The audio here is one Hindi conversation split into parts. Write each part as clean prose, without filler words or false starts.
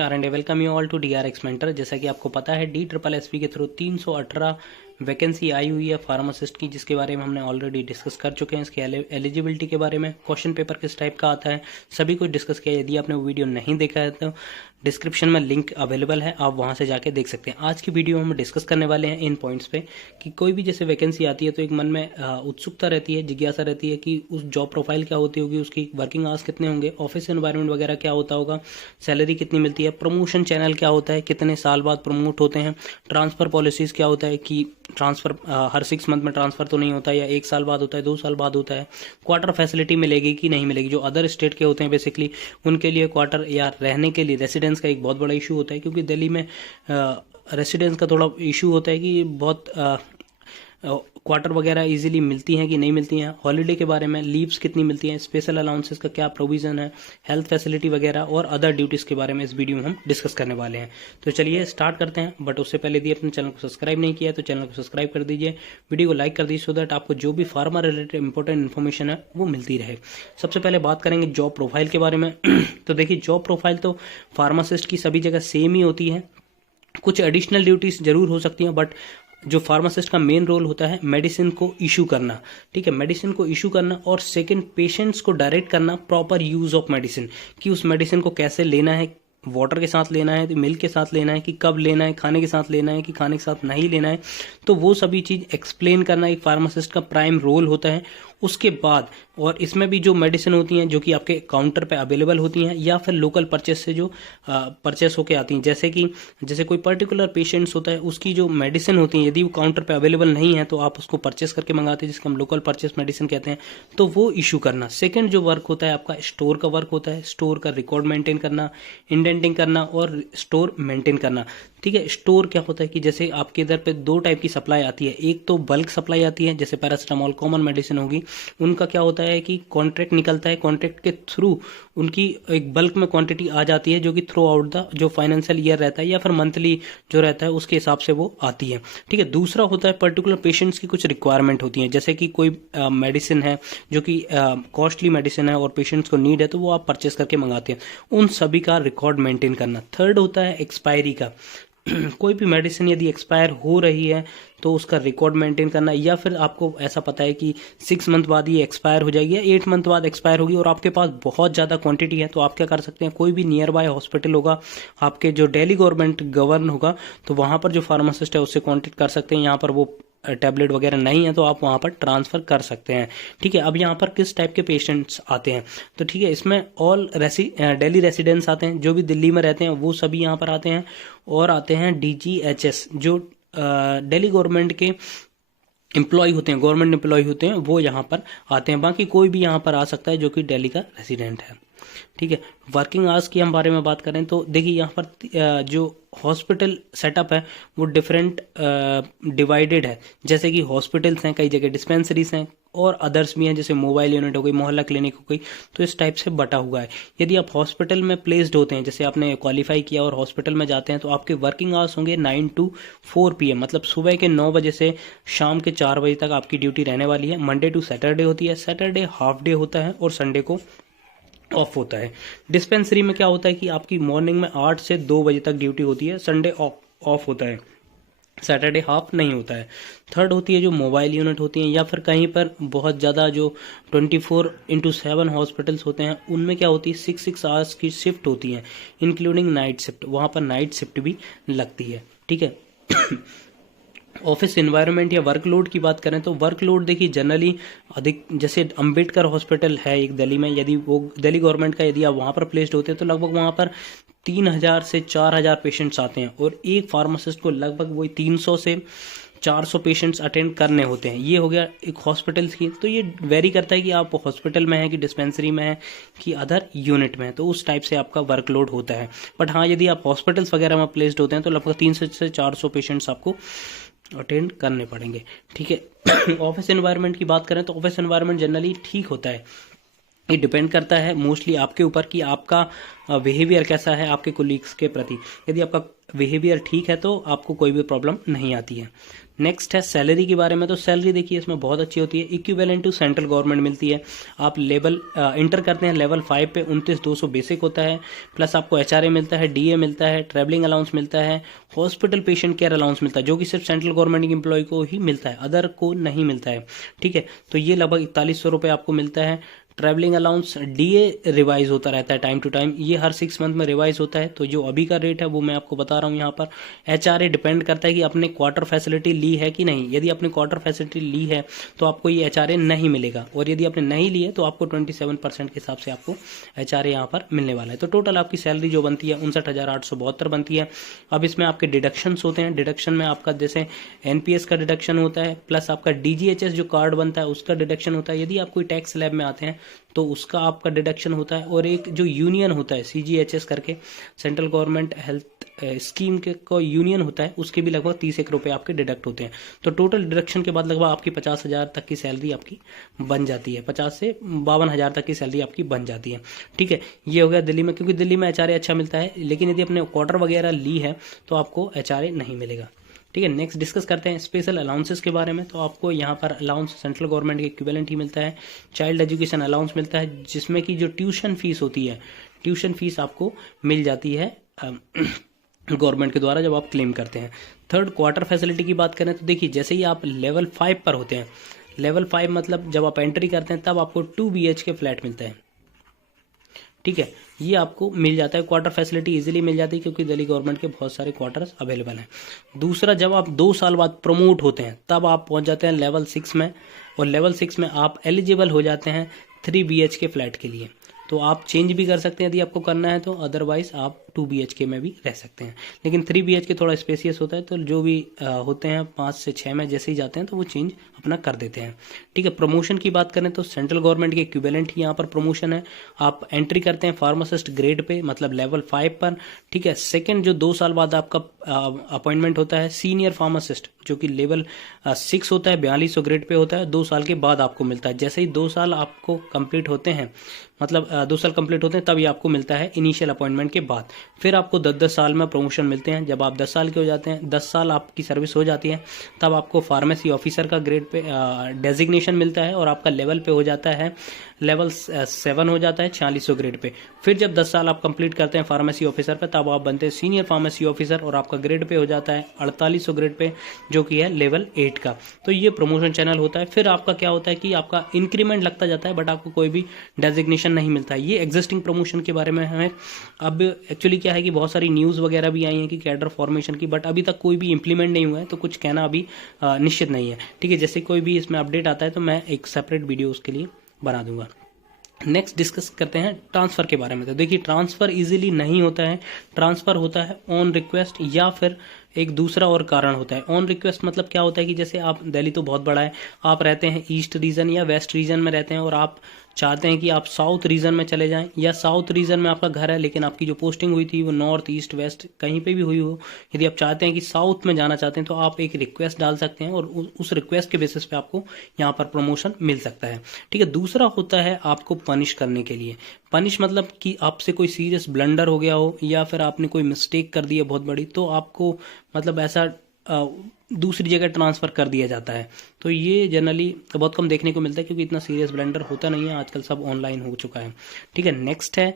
नमस्कार and welcome you all to DRX mentor. जैसा कि आपको पता है DSSSB के थ्रू 318 वैकेंसी आई हुई है फार्मासिस्ट की, जिसके बारे में हमने ऑलरेडी डिस्कस कर चुके हैं। इसके एलिजिबिलिटी के बारे में, क्वेश्चन पेपर किस टाइप का आता है, सभी कुछ डिस्कस किया। यदि आपने वो वीडियो नहीं देखा है तो डिस्क्रिप्शन में लिंक अवेलेबल है, आप वहां से जाके देख सकते हैं। आज की वीडियो हम डिस्कस करने वाले हैं इन पॉइंट्स पे कि कोई भी जैसे वैकेंसी आती है तो एक मन में उत्सुकता रहती है, जिज्ञासा रहती है कि उस जॉब प्रोफाइल क्या होती होगी, उसकी वर्किंग आवर्स कितने होंगे, ऑफिस एनवायरनमेंट वगैरह क्या होता होगा, सैलरी कितनी मिलती है, प्रमोशन चैनल क्या होता है, कितने साल बाद प्रमोट होते हैं, ट्रांसफर पॉलिसीज क्या होता है कि ट्रांसफर हर 6 मंथ में ट्रांसफर तो नहीं होता, या 1 साल बाद होता है, 2 साल बाद होता है, क्वार्टर फैसिलिटी मिलेगी कि नहीं मिलेगी। जो अदर स्टेट के होते हैं बेसिकली उनके लिए क्वार्टर या रहने के लिए रेसिडेंस का एक बहुत बड़ा इशू होता है, क्योंकि दिल्ली में रेसिडेंस का थोड़ा इशू होता है कि बहुत क्वार्टर वगैरह इजीली मिलती हैं कि नहीं मिलती हैं। हॉलीडे के बारे में, लीव्स कितनी मिलती हैं, स्पेशल अलाउंसेस का क्या प्रोविजन है, हेल्थ फैसिलिटी वगैरह और अदर ड्यूटीज के बारे में इस वीडियो में हम डिस्कस करने वाले हैं। तो चलिए स्टार्ट करते हैं। बट उससे पहले यदि अपने चैनल को सब्सक्राइब नहीं किया है तो चैनल को सब्सक्राइब कर दीजिए, वीडियो को लाइक कर दीजिए, सो दैट आपको जो भी फार्मा रिलेटेड इंपॉर्टेंट इन्फॉर्मेशन है वो मिलती रहे। सबसे पहले बात करेंगे जॉब प्रोफाइल के बारे में। तो देखिए, जॉब प्रोफाइल तो फार्मासिस्ट की सभी जगह सेम ही होती है। कुछ एडिशनल ड्यूटीज जरूर हो सकती हैं, बट जो फार्मासिस्ट का मेन रोल होता है मेडिसिन को इशू करना, ठीक है, मेडिसिन को इशू करना, और सेकंड पेशेंट्स को डायरेक्ट करना प्रॉपर यूज ऑफ मेडिसिन, कि उस मेडिसिन को कैसे लेना है, वाटर के साथ लेना है, मिल्क के साथ लेना है, कि कब लेना है, खाने के साथ लेना है कि खाने के साथ नहीं लेना है। तो वो सभी चीज एक्सप्लेन करना एक फार्मासिस्ट का प्राइम रोल होता है। उसके बाद, और इसमें भी जो मेडिसिन होती हैं जो कि आपके काउंटर पे अवेलेबल होती हैं या फिर लोकल परचेस से जो परचेस होके आती हैं, जैसे कोई पर्टिकुलर पेशेंट्स होता है, उसकी जो मेडिसिन होती है यदि वो काउंटर पे अवेलेबल नहीं है तो आप उसको परचेस करके मंगाते हैं, जिसको हम लोकल परचेस मेडिसिन कहते हैं। तो वो इशू करना। सेकेंड जो वर्क होता है आपका स्टोर का वर्क होता है, स्टोर का रिकॉर्ड मेंटेन करना, इंडेंटिंग करना और स्टोर मेंटेन करना, ठीक है। स्टोर क्या होता है कि जैसे आपके इधर पे 2 टाइप की सप्लाई आती है। एक तो बल्क सप्लाई आती है, जैसे पैरासिटामोल कॉमन मेडिसिन होगी, उनका क्या होता है कि कॉन्ट्रैक्ट निकलता है, कॉन्ट्रैक्ट के थ्रू उनकी एक बल्क में क्वांटिटी आ जाती है, जो कि थ्रू आउट द जो फाइनेंशियल ईयर रहता है या फिर मंथली जो रहता है उसके हिसाब से वो आती है, ठीक है। दूसरा होता है पर्टिकुलर पेशेंट्स की कुछ रिक्वायरमेंट होती है, जैसे कि कोई मेडिसिन है जो कि कॉस्टली मेडिसिन है और पेशेंट्स को नीड है, तो वो आप परचेस करके मंगाते हैं। उन सभी का रिकॉर्ड मेंटेन करना। थर्ड होता है एक्सपायरी का। कोई भी मेडिसिन यदि एक्सपायर हो रही है तो उसका रिकॉर्ड मेंटेन करना, या फिर आपको ऐसा पता है कि 6 मंथ बाद ये एक्सपायर हो जाएगी या 8 मंथ बाद एक्सपायर होगी और आपके पास बहुत ज़्यादा क्वांटिटी है, तो आप क्या कर सकते हैं, कोई भी नियर बाय हॉस्पिटल होगा आपके जो दिल्ली गवर्नमेंट गवर्न होगा, तो वहां पर जो फार्मासिस्ट है उससे कॉन्टेक्ट कर सकते हैं। यहाँ पर वो टैबलेट वगैरह नहीं है तो आप वहां पर ट्रांसफर कर सकते हैं, ठीक है। अब यहाँ पर किस टाइप के पेशेंट्स आते हैं, तो ठीक है, इसमें ऑल दिल्ली रेसिडेंट्स आते हैं, जो भी दिल्ली में रहते हैं वो सभी यहाँ पर आते हैं, और आते हैं DGHS जो दिल्ली गवर्नमेंट के एम्प्लॉय होते हैं, गवर्नमेंट एम्प्लॉय होते हैं, वो यहाँ पर आते हैं। बाकी कोई भी यहाँ पर आ सकता है जो कि दिल्ली का रेसिडेंट है, ठीक है। वर्किंग आवर्स की हम बारे में बात करें तो देखिए, यहाँ पर जो हॉस्पिटल सेटअप है वो डिफरेंट डिवाइडेड है। जैसे कि हॉस्पिटल्स हैं, कई जगह डिस्पेंसरीज हैं और अदर्स भी हैं, जैसे मोबाइल यूनिट हो गई, मोहल्ला क्लिनिक हो गई, तो इस टाइप से बटा हुआ है। यदि आप हॉस्पिटल में प्लेस्ड होते हैं, जैसे आपने क्वालिफाई किया और हॉस्पिटल में जाते हैं, तो आपके वर्किंग आवर्स होंगे 9 to 4 PM, मतलब सुबह के 9 बजे से शाम के 4 बजे तक आपकी ड्यूटी रहने वाली है। मंडे टू सैटरडे होती है, सैटरडे हाफ डे होता है और संडे को ऑफ होता है। डिस्पेंसरी में क्या होता है कि आपकी मॉर्निंग में 8 से 2 बजे तक ड्यूटी होती है, संडे ऑफ होता है, सैटरडे हाफ नहीं होता है। थर्ड होती है जो मोबाइल यूनिट होती हैं, या फिर कहीं पर बहुत ज़्यादा जो 24/7 हॉस्पिटल्स होते हैं, उनमें क्या होती है 6 आवर्स की शिफ्ट होती है, इंक्लूडिंग नाइट शिफ्ट, वहाँ पर नाइट शिफ्ट भी लगती है, ठीक है। ऑफिस एनवायरनमेंट या वर्कलोड की बात करें तो वर्कलोड देखिए जनरली अधिक, जैसे अंबेडकर हॉस्पिटल है एक दिल्ली में, यदि वो दिल्ली गवर्नमेंट का यदि आप वहाँ पर प्लेस्ड होते हैं तो लगभग वहाँ पर 3000 से 4000 पेशेंट्स आते हैं, और एक फार्मासिस्ट को लगभग वही 300 से 400 पेशेंट्स अटेंड करने होते हैं। ये हो गया एक हॉस्पिटल की। तो ये वेरी करता है कि आप हॉस्पिटल में हैं कि डिस्पेंसरी में हैं कि अदर यूनिट में है, तो उस टाइप से आपका वर्कलोड होता है। बट हाँ, यदि आप हॉस्पिटल्स वगैरह में प्लेस्ड होते हैं तो लगभग 300 से 400 पेशेंट्स आपको अटेंड करने पड़ेंगे, ठीक है। ऑफिस एनवायरनमेंट की बात करें तो ऑफिस एनवायरनमेंट जनरली ठीक होता है। ये डिपेंड करता है मोस्टली आपके ऊपर कि आपका बिहेवियर कैसा है आपके कोलीग्स के प्रति। यदि आपका बिहेवियर ठीक है तो आपको कोई भी प्रॉब्लम नहीं आती है। नेक्स्ट है सैलरी के बारे में। तो सैलरी देखिए इसमें बहुत अच्छी होती है, इक्विवेलेंट टू सेंट्रल गवर्नमेंट मिलती है। आप लेवल इंटर करते हैं लेवल 5 पे 29,200 बेसिक होता है, प्लस आपको एचआरए मिलता है, डीए मिलता है, ट्रैवलिंग अलाउंस मिलता है, हॉस्पिटल पेशेंट केयर अलाउंस मिलता है जो कि सिर्फ सेंट्रल गवर्नमेंट के एम्प्लॉय को ही मिलता है, अदर को नहीं मिलता है। ठीक है, तो ये लगभग 4100 रुपये आपको मिलता है। ट्रैवलिंग अलाउंस डीए रिवाइज होता रहता है टाइम टू टाइम, ये हर 6 मंथ में रिवाइज होता है। तो जो अभी का रेट है वो मैं आपको बता रहा हूँ यहाँ पर। एचआरए डिपेंड करता है कि आपने क्वार्टर फैसिलिटी ली है कि नहीं। यदि आपने क्वार्टर फैसिलिटी ली है तो आपको ये एचआरए नहीं मिलेगा, और यदि आपने नहीं ली है तो आपको 27% के हिसाब से आपको एचआरए यहाँ पर मिलने वाला है। तो टोटल आपकी सैलरी जो बनती है 59,872 बनती है। अब इसमें आपके डिडक्शंस होते हैं। डिडक्शन में आपका जैसे एनपीएस का डिडक्शन होता है, प्लस आपका डीजीएचएस जो कार्ड बनता है उसका डिडक्शन होता है। यदि आप कोई टैक्स स्लैब में आते हैं तो उसका आपका डिडक्शन होता है। और एक जो यूनियन होता है सीजीएचएस करके, सेंट्रल गवर्नमेंट हेल्थ स्कीम के को यूनियन होता है, उसके भी लगभग 30 रुपये आपके डिडक्ट होते हैं। तो टोटल डिडक्शन के बाद लगभग आपकी 50,000 तक की सैलरी आपकी बन जाती है। 50 से 52,000 तक की सैलरी आपकी बन जाती है। ठीक है, ये हो गया दिल्ली में, क्योंकि दिल्ली में एचआरए अच्छा मिलता है। लेकिन यदि आपने क्वार्टर वगैरह ली है तो आपको एचआरए नहीं मिलेगा। ठीक है, नेक्स्ट डिस्कस करते हैं स्पेशल अलाउंसेस के बारे में। तो आपको यहाँ पर अलाउंस सेंट्रल गवर्नमेंट के इक्विवेलेंट ही मिलता है। चाइल्ड एजुकेशन अलाउंस मिलता है, जिसमें की जो ट्यूशन फीस होती है, ट्यूशन फीस आपको मिल जाती है गवर्नमेंट के द्वारा जब आप क्लेम करते हैं। थर्ड, क्वार्टर फैसिलिटी की बात करें तो देखिए जैसे ही आप लेवल 5 पर होते हैं, लेवल 5 मतलब जब आप एंट्री करते हैं तब आपको 2 BHK फ्लैट मिलता है। ठीक है, ये आपको मिल जाता है। क्वार्टर फैसिलिटी इजीली मिल जाती है क्योंकि दिल्ली गवर्नमेंट के बहुत सारे क्वार्टर्स अवेलेबल हैं। दूसरा, जब आप 2 साल बाद प्रमोट होते हैं तब आप पहुंच जाते हैं लेवल 6 में, और लेवल 6 में आप एलिजिबल हो जाते हैं 3 BHK फ्लैट के लिए। तो आप चेंज भी कर सकते हैं यदि आपको करना है तो, अदरवाइज आप 2 BHK में भी रह सकते हैं। लेकिन 3 BHK थोड़ा स्पेसियस होता है, तो जो भी होते हैं 5 से 6 में जैसे ही जाते हैं तो वो चेंज अपना कर देते हैं। ठीक है, प्रमोशन की बात करें तो सेंट्रल गवर्नमेंट के इक्विवेलेंट ही यहाँ पर प्रमोशन है। आप एंट्री करते हैं फार्मासिस्ट ग्रेड पे, मतलब लेवल 5 पर। ठीक है, सेकेंड जो 2 साल बाद आपका अपॉइंटमेंट होता है सीनियर फार्मासिस्ट, जो कि लेवल 6 होता है, 4200 ग्रेड पे होता है। 2 साल के बाद आपको मिलता है। जैसे ही 2 साल आपको कंप्लीट होते हैं, मतलब 2 साल कंप्लीट होते हैं, तब ये आपको मिलता है इनिशियल अपॉइंटमेंट के बाद। फिर आपको 10-10 साल में प्रमोशन मिलते हैं। जब आप 10 साल के हो जाते हैं, 10 साल आपकी सर्विस हो जाती है, तब आपको फार्मेसी ऑफिसर का ग्रेड पे डेजिग्नेशन मिलता है, और आपका लेवल पे हो जाता है, लेवल 7 हो जाता है 4600 ग्रेड पे। फिर जब 10 साल आप कंप्लीट करते हैं फार्मेसी ऑफिसर पे, तब आप बनते हैं सीनियर फार्मेसी ऑफिसर, और आपका ग्रेड पे हो जाता है 4800 ग्रेड पे, जो कि है लेवल 8 का। तो ये प्रमोशन चैनल होता है। फिर आपका क्या होता है कि आपका इंक्रीमेंट लगता जाता है, बट आपको कोई भी डेजिग्नेशन नहीं मिलता है। ये एग्जिस्टिंग प्रमोशन के बारे में हमें अब एक्चुअली क्या है कि बहुत सारी न्यूज़ वगैरह भी आई हैं कि कैडर फॉर्मेशन की, बट अभी तक कोई भी इंप्लीमेंट नहीं हुआ है, तो कुछ कहना अभी निश्चित नहीं है। ठीक है, जैसे कोई भी इसमें अपडेट आता है तो मैं एक सेपरेट वीडियो उसके लिए बना दूंगा। नेक्स्ट डिस्कस करते हैं ट्रांसफ़र के बारे में। तो देखिए ट्रांसफ़र इजीली नहीं होता है। ट्रांसफ़र होता है ऑन रिक्वेस्ट, या फिर एक दूसरा और कारण होता है। ऑन रिक्वेस्ट मतलब क्या होता है कि जैसे आप, दिल्ली तो बहुत बड़ा है, आप रहते हैं ईस्ट रीजन या वेस्ट रीजन में रहते हैं, और आप चाहते हैं कि आप साउथ रीजन में चले जाएं, या साउथ रीजन में आपका घर है लेकिन आपकी जो पोस्टिंग हुई थी वो नॉर्थ ईस्ट वेस्ट कहीं पे भी हुई हो, यदि आप चाहते हैं कि साउथ में जाना चाहते हैं तो आप एक रिक्वेस्ट डाल सकते हैं, और उस रिक्वेस्ट के बेसिस पे आपको यहाँ पर प्रमोशन मिल सकता है। ठीक है, दूसरा होता है आपको पनिश करने के लिए। पनिश मतलब कि आपसे कोई सीरियस ब्लंडर हो गया हो, या फिर आपने कोई मिस्टेक कर दी है बहुत बड़ी, तो आपको मतलब ऐसा दूसरी जगह ट्रांसफ़र कर दिया जाता है। तो ये जनरली बहुत कम देखने को मिलता है, क्योंकि इतना सीरियस ब्लंडर होता नहीं है, आजकल सब ऑनलाइन हो चुका है। ठीक है, नेक्स्ट है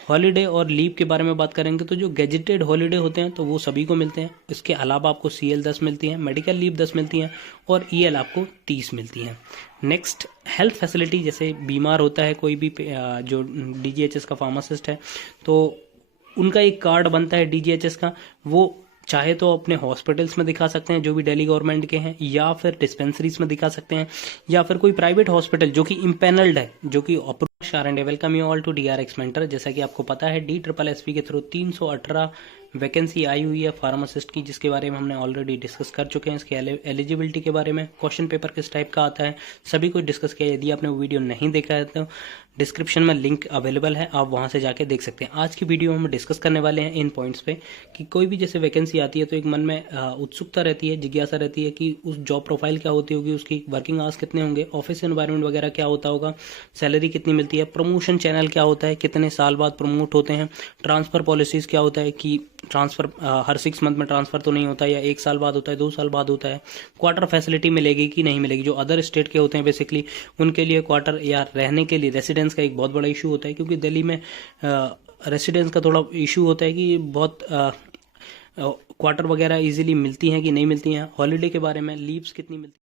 हॉलीडे और लीव के बारे में बात करेंगे। तो जो गेजेटेड हॉलीडे होते हैं तो वो सभी को मिलते हैं। इसके अलावा आपको CL 10 मिलती है, मेडिकल लीव 10 मिलती हैं, और EL आपको 30 मिलती हैं। नेक्स्ट, हेल्थ फैसिलिटी, जैसे बीमार होता है कोई भी जो DGHS का फार्मासिस्ट है, तो उनका एक कार्ड बनता है DGHS का। वो चाहे तो अपने हॉस्पिटल्स में दिखा सकते हैं जो भी दिल्ली गवर्नमेंट के हैं, या फिर डिस्पेंसरीज में दिखा सकते हैं, या फिर कोई प्राइवेट हॉस्पिटल जो कि इम्पेनल्ड है, जो कि approved. Welcome you all to DRX mentor. जैसा कि आपको पता है DSSP के थ्रू 318 वैकेंसी आई हुई है फार्मासिस्ट की, जिसके बारे में हमने ऑलरेडी डिस्कस कर चुके हैं। इसके एलिजिबिलिटी के बारे में, क्वेश्चन पेपर किस टाइप का आता है, सभी कुछ डिस्कस किया। यदि आपने वो वीडियो नहीं देखा है तो डिस्क्रिप्शन में लिंक अवेलेबल है, आप वहां से जाके देख सकते हैं। आज की वीडियो में हम डिस्कस करने वाले हैं इन पॉइंट्स पे कि कोई भी जैसे वैकेंसी आती है तो एक मन में उत्सुकता रहती है, जिज्ञासा रहती है कि उस जॉब प्रोफाइल क्या होती होगी, उसकी वर्किंग आवर्स कितने होंगे, ऑफिस एनवायरनमेंट वगैरह क्या होता होगा, सैलरी कितनी मिलती है, प्रमोशन चैनल क्या होता है, कितने साल बाद प्रमोट होते हैं, ट्रांसफर पॉलिसीज क्या होता है कि ट्रांसफ़र हर 6 मंथ में ट्रांसफ़र तो नहीं होता, या 1 साल बाद होता है, 2 साल बाद होता है। क्वार्टर फैसिलिटी मिलेगी कि नहीं मिलेगी, जो अदर स्टेट के होते हैं बेसिकली उनके लिए क्वार्टर या रहने के लिए रेसिडेंस का एक बहुत बड़ा इशू होता है, क्योंकि दिल्ली में रेसिडेंस का थोड़ा इशू होता है कि बहुत क्वार्टर वगैरह इजीली मिलती हैं कि नहीं मिलती हैं। हॉलीडे के बारे में, लीव्स कितनी मिलती हैं।